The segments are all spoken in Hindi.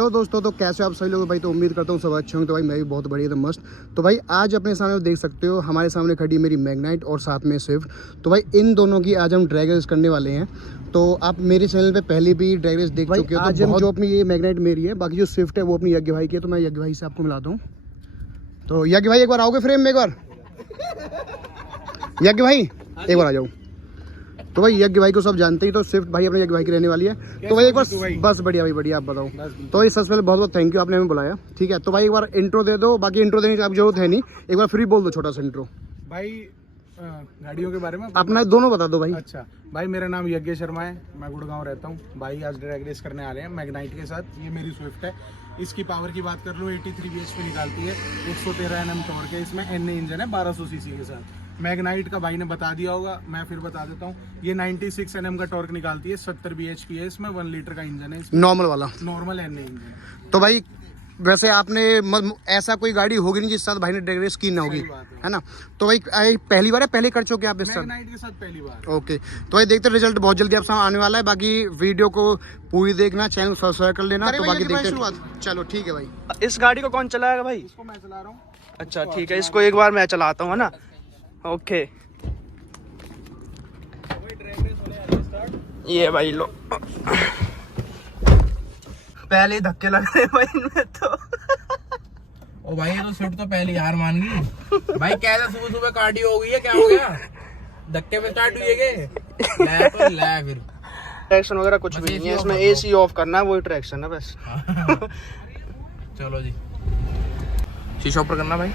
तो दोस्तों, तो कैसे आप सभी लोग भाई। तो उम्मीद करता हूँ सब अच्छे होंगे। तो भाई मैं भी बहुत बढ़िया तो मस्त। तो भाई आज अपने सामने देख सकते हो, हमारे सामने खड़ी मेरी मैग्नाइट और साथ में स्विफ्ट। तो भाई इन दोनों की आज हम ड्रैग रेस करने वाले हैं। तो आप मेरे चैनल पे पहले भी ड्रैग रेस देख चुके हो। तो जो अपनी ये मैग्नाइट मेरी है, बाकी जो स्विफ्ट है वो अपनी यज्ञ भाई की है। तो मैं यज्ञ भाई से आपको मिलाता हूँ। तो यज्ञ भाई एक बार आओगे फ्रेम में, एक बार यज्ञ भाई एक बार आ जाओ। तो भाई यज्ञ भाई को सब जानते ही, तो स्विफ्ट भाई अपने यज्ञ भाई की रहने वाली है। तो भाई एक बार बस बढ़िया भाई बढ़िया, आप बताओ। तो भाई सबसे पहले बहुत बहुत थैंक यू, आपने हमें बुलाया। ठीक है, तो भाई एक बार इंट्रो दे दो। बाकी इंट्रो देने की आप जरूरत है नहीं, एक बार फ्री बोल दो छोटा सा इंट्रो भाई। गाड़ियों के बारे में अपना दोनों बता दो भाई। अच्छा भाई, मेरा नाम यज्ञ शर्मा है, मैं गुड़गांव रहता हूँ। भाई आज ड्रैग रेस करने आ रहे हैं मैग्नाइट के साथ। ये मेरी स्विफ्ट है। इसकी पावर की बात कर लो, 83 bhp निकालती है, 113 Nm टॉर्क है। इसमें NA इंजन है 1200 cc के साथ। मैग्नाइट का भाई ने बता दिया होगा, मैं फिर बता देता हूँ। ये 96 Nm का टॉर्क निकालती है, 70 bhp है इसमें, 1 लीटर का इंजन है इसमें, नॉर्मल वाला, नॉर्मल NA इंजन। तो भाई वैसे आपने ऐसा कोई गाड़ी होगी नहीं जिस साथ भाई ने ड्रैग रेस की ना होगी, है ना। तो भाई पहली बार है, पहले कर चुके आप इस साथ मैग्नाइट के साथ पहली बार। ओके, तो भाई देखते रिजल्ट बहुत जल्दी आप सामने आने वाला है। बाकी वीडियो को पूरी देखना, चैनल को सब्सक्राइब कर लेना। तो बाकी देखते हैं। चलो ठीक है भाई। इस गाड़ी को कौन चलाएगा भाई? इसको मैं चला रहा हूँ। अच्छा ठीक है, इसको एक बार मैं चलाता हूँ, है ना। ओके, ये भाई लो, पहले ही धक्के लग रहे भाई इनमें तो। ओ भाई, ये तो स्विफ्ट तो पहली हार मान गई भाई। कैसे सुबह सुबह कार्डियो हो गई है, क्या हो गया? धक्के में स्टार्ट हुई है के? लै तो लै फिर ट्रैक्शन वगैरह कुछ भी नहीं है इसमें, AC ऑफ करना है, वही ट्रैक्शन है बस। चलो जी, शीशा ऊपर करना भाई।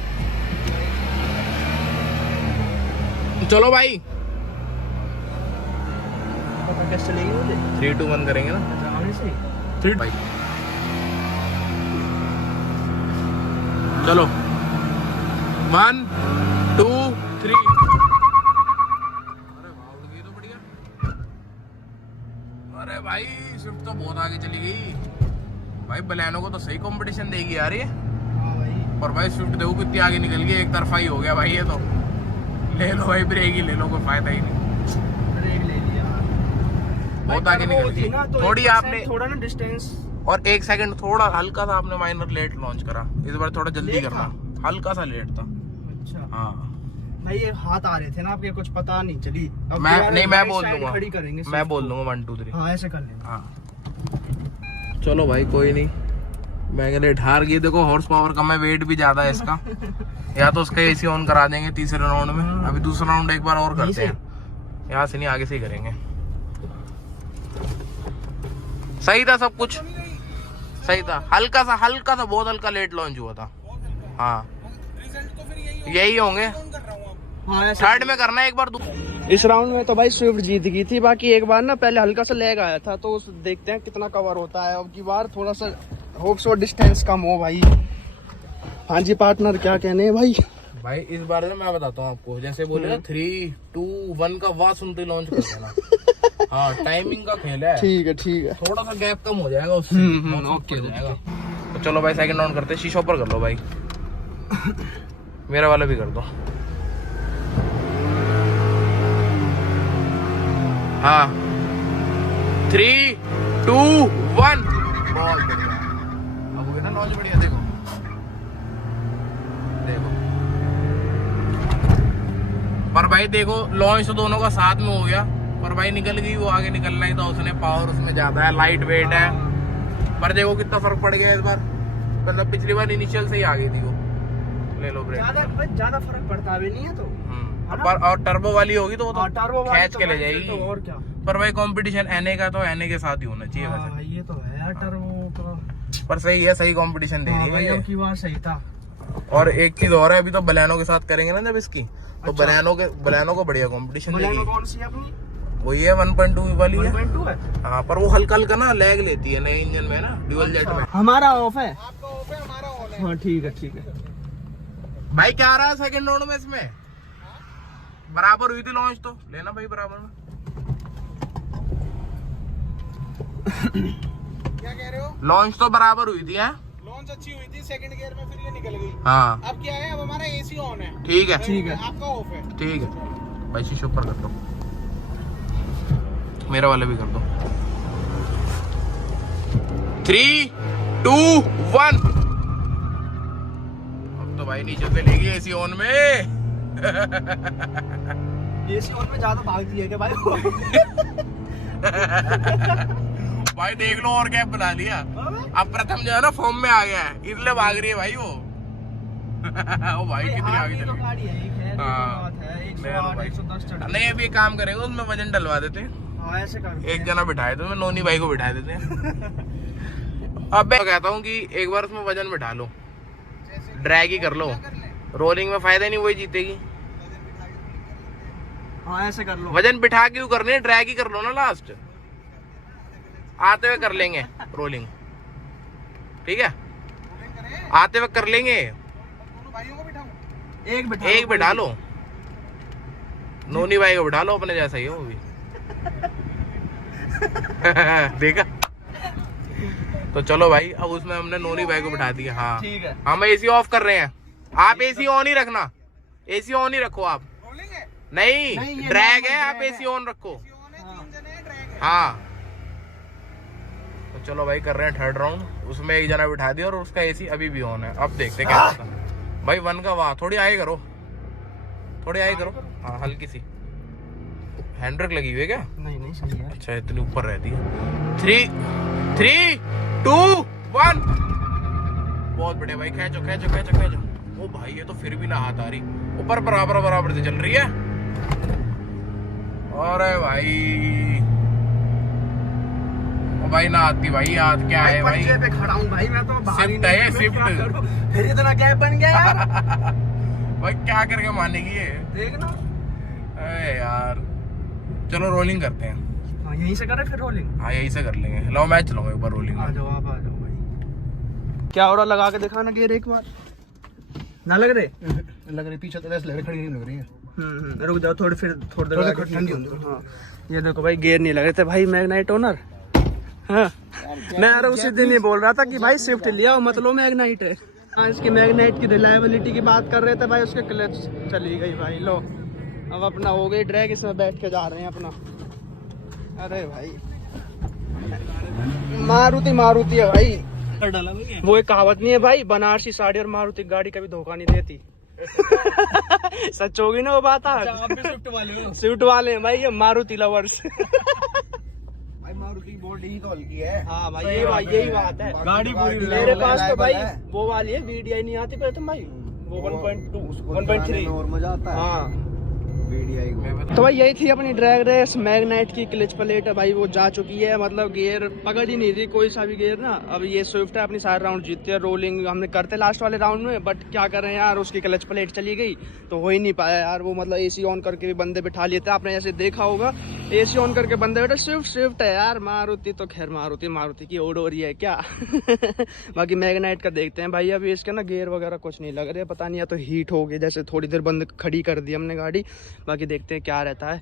चलो भाई, पता कैसे चलेगी मुझे? 3 2 1 करेंगे ना। सामने से 3 भाई, चलो 1 2 3। अरे वाह, उड़ गई तो बढ़िया। अरे भाई स्विफ्ट तो बहुत आगे चली गई भाई। बलेनो को तो सही कंपटीशन देगी यार ये। हाँ भाई, और भाई स्विफ्ट देखो कितनी आगे निकल गई, एक तरफा ही हो गया भाई ये तो। ले लो भाई, ब्रेक ही ले लो, कोई फायदा ही नहीं। ब्रेक ले लिया, बहुत आगे निकल गई तो थोड़ी आपने, थोड़ा ना डिस्टेंस। और 1 सेकंड थोड़ा हल्का सा आपने माइनर लेट लॉन्च करा। इस बार थोड़ा जल्दी करना, हल्का सा लेट था। अच्छा हाँ भाई, ये हाथ आ रहे थे ना आपके, कुछ पता नहीं चली। अब मैं बोल दूंगा, खड़ी करेंगे, मैं बोल दूंगा 1 2 3। हाँ ऐसे कर लेंगे। हाँ चलो भाई, कोई नहीं। मैग्नेट हार गई, देखो हॉर्स पावर कम है, वेट भी ज्यादा है इसका। या तो उसका AC ऑन करा देंगे तीसरे राउंड में। अभी दूसरा राउंड एक बार और करते हैं। यहाँ से नहीं, आगे से ही करेंगे। सही था सब कुछ, सही था। हल्का सा बहुत हल्का लेट लॉन्च हुआ था। हाँ यही होंगे। हाँ थर्ड में करना है एक बार। इस राउंड में तो भाई स्विफ्ट जीत गई थी। बाकी एक बार ना पहले हल्का सा लैग आया था, तो देखते हैं कितना कवर होता है। अब की बार थोड़ा सा होप्स और डिस्टेंस कम हो भाई। हाँ जी पार्टनर, क्या कहने हैं भाई? भाई इस बार ना मैं बताता हूँ आपको, जैसे बोले ना 3 2 1 का वाह सुनते लॉन्च कर देना। हाँ टाइमिंग का खेल है। ठीक है, थोड़ा सा गैप कम हो जाएगा उससे। ओके हो जाएगा। तो चलो भाई सेकंड राउंड करते हैं। शीशा ऊपर कर लो भाई। मेरा वाला भी कर दो। हाँ 3 2 1। बहुत बढ़िया, अब हो गया ना लॉन्च बढ़िया। देखो पर भाई देखो, लॉन्च तो दोनों का साथ में हो गया, पर भाई निकल गई वो। आगे निकलना ही था उसने, पावर उसमें ज्यादा है, लाइट वेट है। पर देखो कितना फर्क पड़ गया इस बार, मतलब पिछली बार इनिशियल से ही आ गई थी वो। ले लो ब्रेक, ज्यादा फर्क पड़ता भी नहीं है तो। पर और टर्बो वाली होगी तो वो तो टर्बो खींच के ले जाएगी। तो और क्या। पर भाई कंपटीशन NA का, तो NA के साथ ही होना चाहिए वैसे। ये तो है टर्बो का, पर सही है, सही कंपटीशन दे रही है। की बात सही था। और एक चीज और है, अभी तो बलेनो के साथ करेंगे ना जब इसकी, तो बलेनो को बढ़िया कंपटीशन देगी। कौन सी है अपनी? वही है 1.2 वाली है। 1.2 है। हाँ पर वो हल्का हल्का ना लैग लेती है नए इंजन में ना, ड्यूल जेट में। हमारा ऑफ है। आपका ऑफ है, हमारा ऑन है। हाँ ठीक है। भाई क्या आ रहा है सेकंड राउंड में? इसमें बराबर हुई थी लॉन्च, तो लेना भाई बराबर में। क्या कह रहे हो? लॉन्च तो बराबर हुई थी। लॉन्च अच्छी हुई थी, सेकंड गियर में फिर ये निकल गई। हाँ अब क्या है, अब हमारा AC ऑन है। ठीक है, आपका ऑफ है। ठीक है भाई। शीशे ऊपर कर दो, मेरा वाला भी कर दो। 3 2 1। अब तो भाई नीचे से लेगी एसी ऑन में। एसी ऑन में ज्यादा भागती है क्या भाई? भाई देख लो और क्या बना लिया। अब प्रथम जो है ना फॉर्म में आ गया है, इसलिए भाग रही है भाई वो। ओ भाई कितनी आगे चल गई। हाँ नहीं, अभी एक काम करेंगे, उसमें वजन डलवा देते हैं। ऐसे कर एक जना बिठाए तो मैं नोनी भाई को बिठा देते हैं। अब मैं कहता हूँ कि एक बार उसमें वजन बिठा लो, ड्रैग ही कर लो, रोलिंग में फायदा नहीं, वही जीतेगी। हाँ ऐसे कर लो। वजन बिठा क्यों करनी है, ड्रैग ही कर लो ना, लास्ट आते हुए कर लेंगे रोलिंग, ठीक है? आते हुए कर लेंगे। एक बिठा लो, नोनी भाई को बिठा लो, अपने जैसा ही है वो भी। देखा? तो चलो भाई, अब उसमें हमने नोनी भाई को बिठा दिया। हाँ ठीक है। हम एसी ऑफ कर रहे हैं, आप एसी ऑन ही रखना, एसी ऑन ही रखो आप। नहीं ड्रैग है, आप एसी ऑन रखो। हाँ तो चलो भाई, कर रहे हैं थर्ड राउंड। उसमें एक जना बिठा दिया और उसका एसी अभी भी ऑन है। अब देखते क्या होता है भाई। 1 का वाह, थोड़ी आगे करो, थोड़ी आगे करो। हाँ हल्की सी हैंड ब्रेक लगी हुई है क्या? नहीं सही है। अच्छा इतनी ऊपर रहती है। 3 2 1। बहुत बढ़िया भाई, खींचो खींचो खींचो खींचो। ओ भाई ये तो फिर भी ना हाथ आ रही, ऊपर बराबर से चल रही है। अरे भाई ओ भाई ना आती भाई, याद क्या है भाई? पे खड़ा हूँ भाई मैं तो। स्विफ्ट है, स्विफ्ट। फिर इतना गैप बन गया यार। भाई क्या करके मानेगी ये, देखना। अरे यार चलो रोलिंग करते हैं। हाँ यहीं से करें फिर रोलिंग। हाँ यही से कर लेंगे। लो मैं चलाऊंगा एक बार रोलिंग। आ जाओ आप, आ जाओ भाई। क्या हो रहा, लगा के दिखाना गियर एक बार। ना लग रहे? लग रही पीछे तो वैसे लग रही, खड़ी नहीं लग रही है। रुक जाओ थोड़ी, फिर थोड़ी देर थोड़ी ठंडी हो जाए। हाँ ये देखो भाई, गियर नहीं लग रहे थे भाई। Magnite owner. हाँ मैं यार उसी दिन ही बोल रहा था कि भाई स्विफ्ट लिया, मतलब मैग्नाइट है। हाँ इसकी मैग्नाइट की रिलायबिलिटी की बात कर रहे थे भाई, उसके क्लच चली गई भाई। लो अब अपना हो गई ड्रैग, इसमें बैठ के जा रहे हैं अपना। अरे भाई मारुति है भाई। वो एक कहावत नहीं है भाई, बनारसी साड़ी और मारुति गाड़ी कभी धोखा नहीं देती। सच होगी ना वो बात। आप भी स्विफ्ट वाले हो? स्विफ्ट वाले हैं भाई, ये मारुति लवर्स। भाई मारुति बॉडी ही तो हल्की है। हाँ भाई यही बात है। गाड़ी पूरी मेरे पास तो भाई वो वाली है, VDI नहीं आती प्रथम भाई, वो 1.2 1.3 और मजा आता है। हाँ VDI को। तो भाई यही थी अपनी ड्रैग रेस। मैग्नाइट की क्लच प्लेट है भाई, वो जा चुकी है, मतलब गियर पकड़ ही नहीं रही कोई सा भी गियर ना। अब ये स्विफ्ट है, अपनी सारे राउंड जीतती है। रोलिंग हमने करते लास्ट वाले राउंड में, बट क्या कर रहे हैं यार, उसकी क्लच प्लेट चली गई तो हो ही नहीं पाया यार। वो मतलब एसी ऑन करके भी बंदे बिठा लिए थे, आपने जैसे देखा होगा, एसी ऑन करके बंदे बैठे। स्विफ्ट है यार, मारुति तो खैर मारुति की ओड हो रही है क्या। बाकी मैग्नाइट का देखते हैं भाई। अभी इसके ना गियर वगैरह कुछ नहीं लग रहे, पता नहीं, या तो हीट हो गई, जैसे थोड़ी देर बंद खड़ी कर दी हमने गाड़ी। बाकी देखते हैं क्या रहता है।